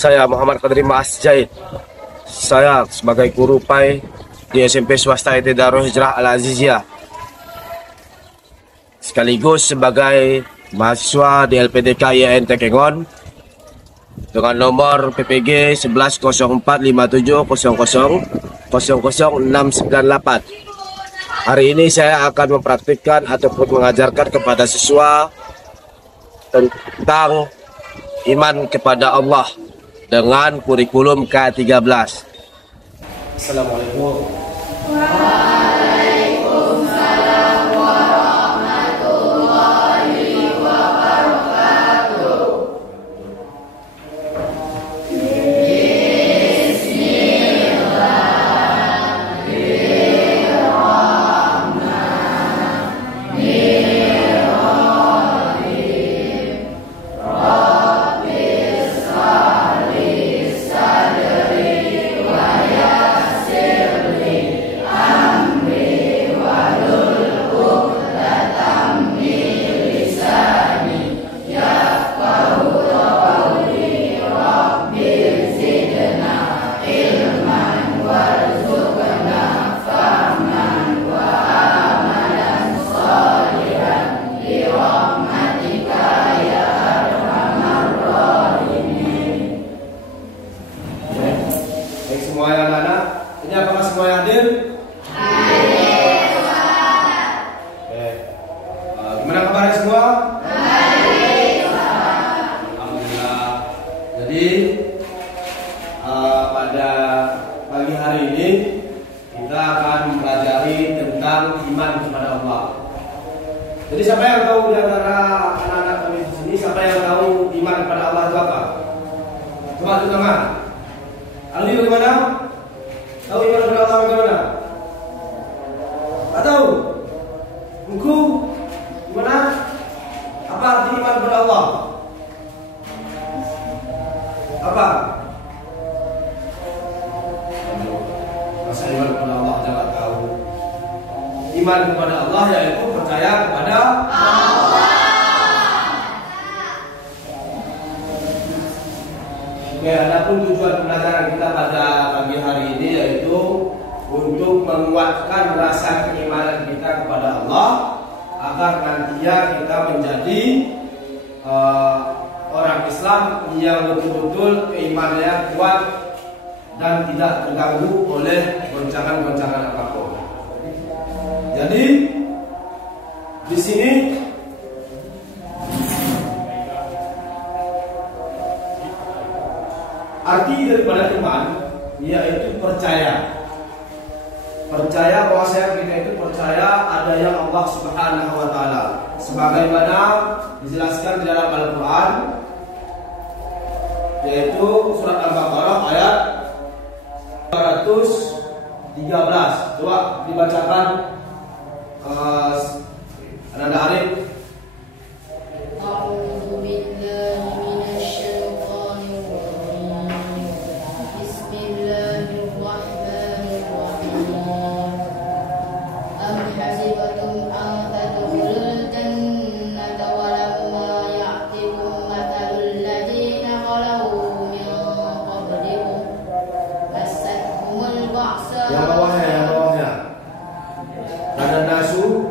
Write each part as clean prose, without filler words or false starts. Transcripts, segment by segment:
Saya Muhammad Qadri Maas Jaid. Saya sebagai guru PAI di SMP swasta IT Darul Hijrah Al Aziziyah, sekaligus sebagai mahasiswa di LPDK IAIN Tekengon dengan nomor PPG 11045700000698. Hari ini saya akan mempraktikkan ataupun mengajarkan kepada siswa tentang iman kepada Allah dengan kurikulum K13. Assalamualaikum. Waalaikumsalam warahmatullahi wabarakatuh. Baik semua yang anak, ini apakah semua yang hadir? Hadir. Oke. Gimana kabarnya semua? Baik. Alhamdulillah. Jadi pada pagi hari ini kita akan mempelajari tentang iman kepada Allah. Jadi siapa yang tahu di antara anak-anak kami di sini, siapa yang tahu iman kepada Allah itu apa? Coba angkat tangan. Aldi bagaimana? Tahu iman kepada Allah bagaimana? Tak tahu? Buku? Gimana? Apa arti iman kepada Allah? Apa? Masa iman kepada Allah jangan tahu. Iman kepada Allah yaitu percaya kepada Allah. Oke, adapun tujuan pelajaran kita pada pagi hari ini yaitu untuk menguatkan rasa keimanan kita kepada Allah agar nantinya kita menjadi orang Islam yang betul-betul keimanannya kuat dan tidak terganggu oleh goncangan-goncangan apapun. Jadi di sini arti daripada iman yaitu percaya. Percaya bahwasanya kita itu percaya adanya Allah Subhanahu wa taala. Sebagaimana dijelaskan di dalam Al-Qur'an yaitu surat Al-Baqarah ayat 213. Coba dibacakan Ananda Arif. Yang bawahnya. Kanan nasu.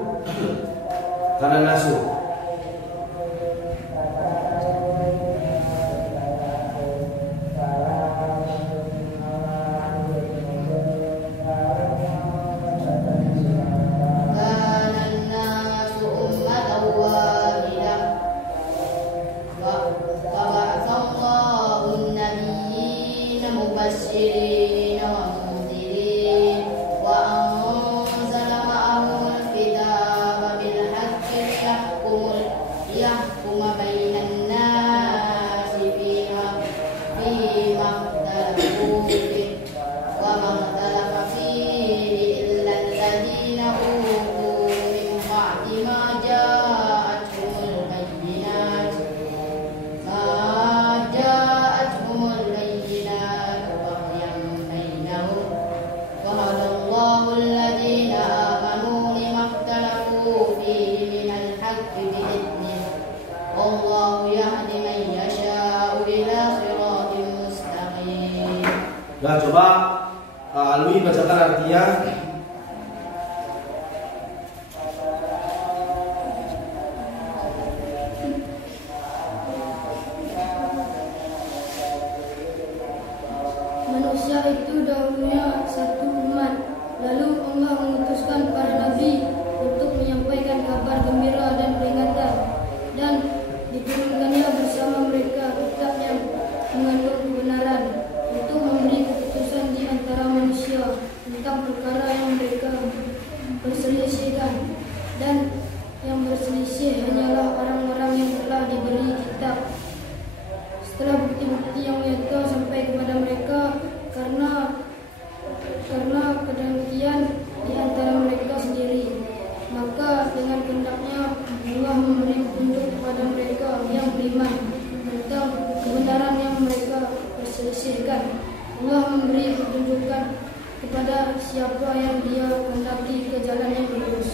مبشرين ومنذرين Alwi bacakan artinya. Manusia itu dahulunya satu umat, lalu Allah mengutuskan para nabi untuk menyampaikan kabar gembira dan peringatan, dan diturunkannya bersama mereka kitab yang mengandung kebenaran untuk memberi keputusan di antara manusia tentang perkara yang mereka perselisihkan, dan yang berselisih hanyalah orang-orang yang telah diberi kitab setelah bukti-bukti yang nyata sampai kepada mereka, karena kedengkian di antara mereka sendiri. Maka dengan kehendaknya Allah memberi petunjuk kepada mereka yang beriman tentang kebenaran yang mereka perselisihkan. Allah memberi petunjukan kepada siapa yang Dia kehendaki ke jalan yang lurus.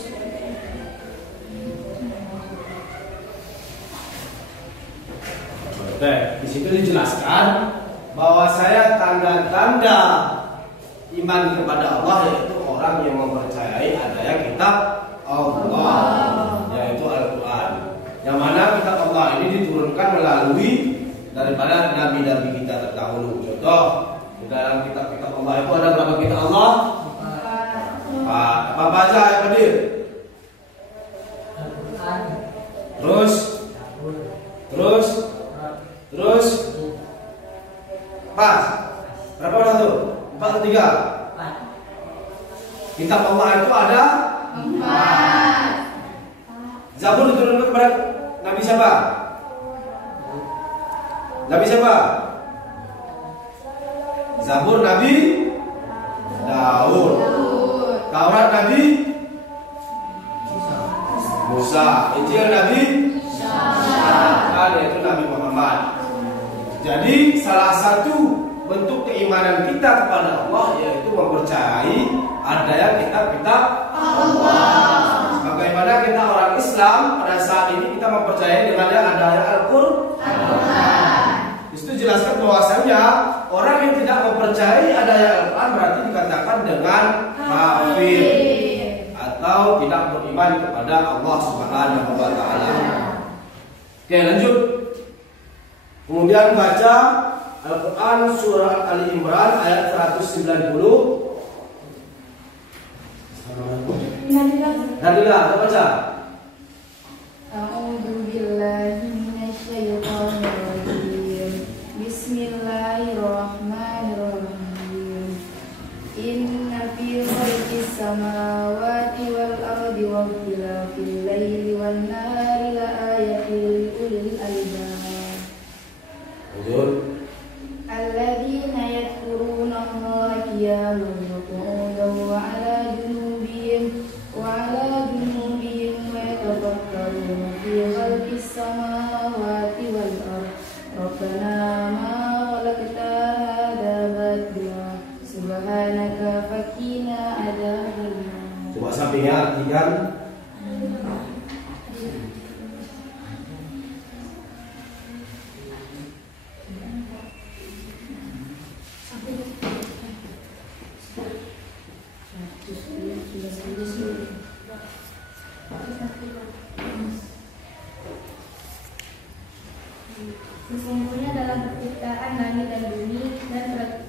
Oke, di situ dijelaskan bahwa saya tanda-tanda iman kepada Allah yaitu orang yang mempercayai adanya kitab Allah, yaitu Al-Quran. Yang mana kitab Allah ini diturunkan melalui daripada nabi-nabi kita terdahulu. Contoh, di dalam kitab-kitab Allah itu ada berapa kitab Allah? Apa aja yang hadir? Terus pas berapa orang tuh? 4 atau 3? Kitab Allah itu ada 4. Zabur diturunkan kepada Nabi siapa? Zabur Nabi Daud. Taurat Nabi Musa. Injil Nabi yaitu Nabi Muhammad. Jadi salah satu bentuk keimanan kita kepada Allah yaitu mempercayai adanya kitab-kitab Allah. Bagaimana kita orang Islam pada saat ini kita mempercayai dengan yang adanya Al-Quran. Itu jelaskan bahwasanya orang yang tidak mempercayai adanya Al-Quran berarti dikatakan dengan kafir atau tidak beriman kepada Allah Subhanahu wa taala. Oke, lanjut. Kemudian baca Al-Quran surah Ali Imran ayat 190. Alhamdulillah, kita baca. A'udzu billahi minasyaitonir rajim. Bismillahirrahmanirrahim. Inna fi khalqis samawati wal ardi wa ikhtilafil laili wan nahari laayatin liulil albab. Lanjut. Alladzina yadhkuruna Allaha qiyaman wa qu'udan wa 'ala junubihim wa yatafakkaruna fi khalqis samawati wal ardi rabbana ma khalaqta hadza batila subhanaka faqina adzabannar. Coba sampingnya artikan. Sesungguhnya dalam penciptaan langit dan bumi dan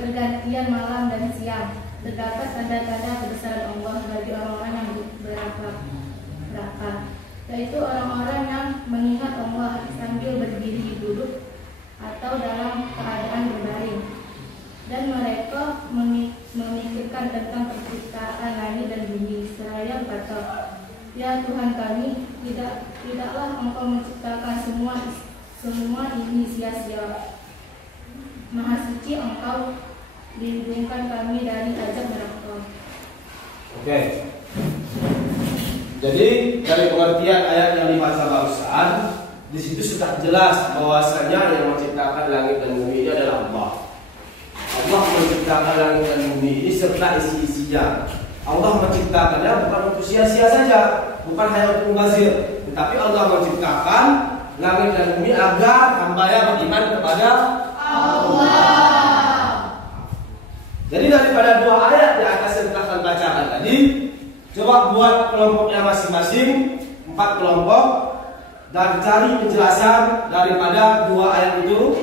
pergantian malam dan siang terdapat tanda-tanda kebesaran Allah bagi orang-orang yang berakal, yaitu orang-orang yang mengingat Allah sambil berdiri duduk atau dalam keadaan berbaring, dan mereka memikirkan tentang penciptaan langit dan bumi seraya berkata, ya Tuhan kami, tidaklah Engkau menciptakan semua ini sia-sia. Maha suci Engkau, lindungkan kami dari azab neraka. Oke. Jadi dari pengertian ayat yang dibaca barusan, di situ sudah jelas bahwasanya yang menciptakan langit dan bumi ini adalah Allah. Allah menciptakan langit dan bumi ini serta isi-isinya. Allah menciptakannya bukan untuk sia-sia saja, bukan hanya untuk mubazir, tetapi Allah menciptakan langit dan bumi agar hamba-Nya beriman kepada Allah. Jadi daripada dua ayat di atas yang telah kalian bacakan tadi, coba buat kelompoknya masing-masing 4 kelompok dan cari penjelasan daripada dua ayat itu.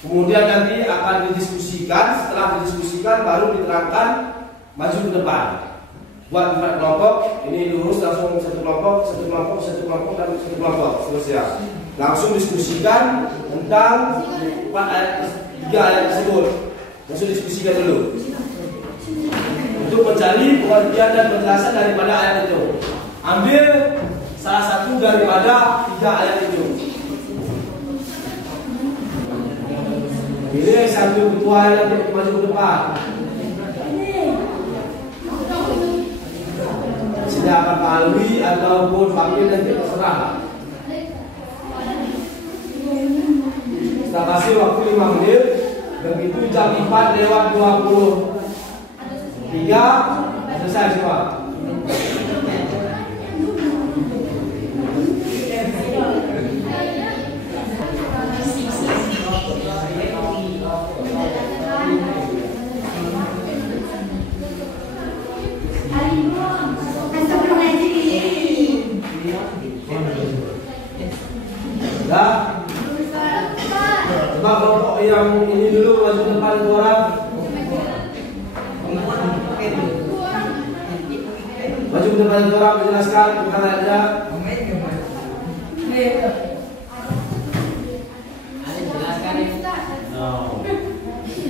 Kemudian nanti akan didiskusikan. Setelah didiskusikan baru diterangkan, maju ke depan. Buat 4 kelompok, ini lurus langsung satu kelompok, dan satu kelompok. Selesai. Langsung diskusikan tentang 3 ayat tersebut. Langsung diskusikan dulu untuk mencari pengertian dan penjelasan daripada ayat itu. Ambil salah satu daripada 3 ayat itu. Ini satu ketua yang maju ke depan. Silakan Pak Alwi ataupun Pak Min, nanti terserah. Kita kasih waktu 5 menit. Begitu jam 4 lewat 23 selesai semua. Dah. Coba kelompok yang ini dulu maju depan 2 orang. Maju depan 2 orang menjelaskan bukan aja.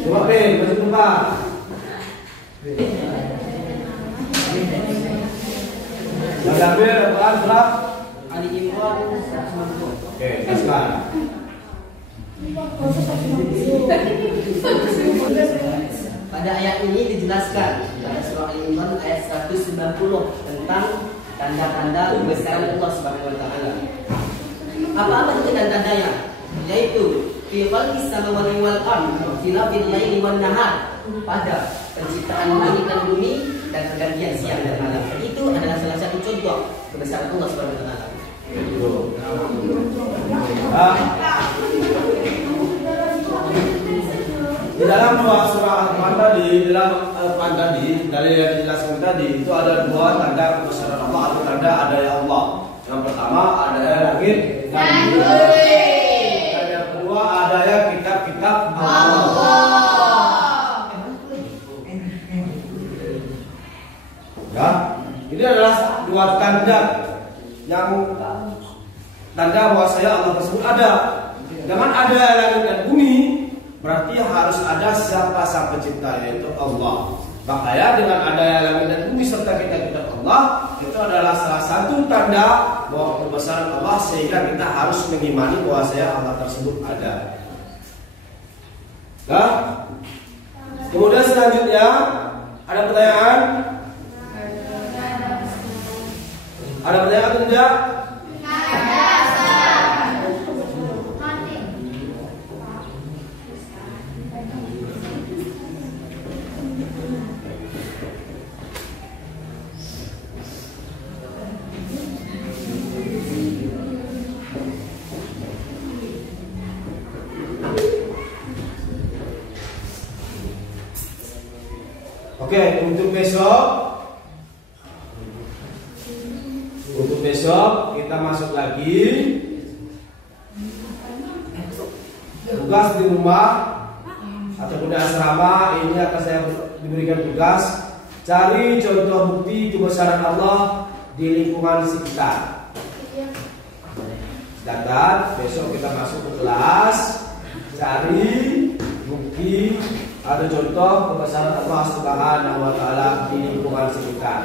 Coba Ben, maju depan. Ada Ben, apaan surat? Ali Imran 190. Oke, jelaskan. Pada ayat ini dijelaskan pada surah Al-Imran ayat 190 tentang tanda-tanda kebesaran Allah Subhanahu wa taala. Apa itu tanda-tandanya? Yaitu fi khalqis samawati wal ardh wa ikhtilafil laili wan nahar, pada penciptaan langit dan bumi dan pergantian siang dan malam. Itu adalah salah satu contoh kebesaran Allah Subhanahu wa taala. Di dalam dua surah Al-Quran tadi, dari yang dijelaskan tadi, itu ada 2 tanda kebesaran Allah atau tanda adanya Allah. Yang pertama adanya langit dan bumi. Dan yang kedua adanya kitab-kitab Allah. Ya, ini adalah 2 tanda yang tanda bahwasanya Allah tersebut ada. Dengan ada langit dan bumi, berarti harus ada siapa sang pencipta, yaitu Allah. Makanya dengan adanya langit dan bumi serta kitab-kitab Allah, itu adalah salah satu tanda bahwa kebesaran Allah, sehingga kita harus mengimani bahwasanya Allah tersebut ada. Nah, kemudian selanjutnya ada pertanyaan? Ada pertanyaan atau tidak? Oke, untuk besok kita masuk lagi. Tugas di rumah ataupun di asrama ini akan saya diberikan tugas cari contoh bukti kebesaran Allah di lingkungan sekitar. Sedangkan besok kita masuk ke kelas, cari bukti ada contoh kebesaran Allah Subhanahu wa taala di lingkungan sekitar.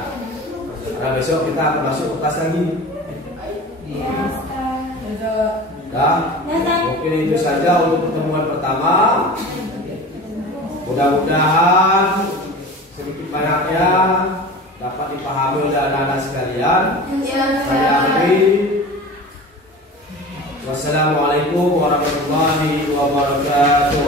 Karena besok kita akan masuk ke kelas lagi. Nah, mungkin itu saja untuk pertemuan pertama. Mudah-mudahan sedikit banyaknya dapat dipahami oleh anak-anak sekalian. Saya akhiri. Wassalamualaikum warahmatullahi wabarakatuh.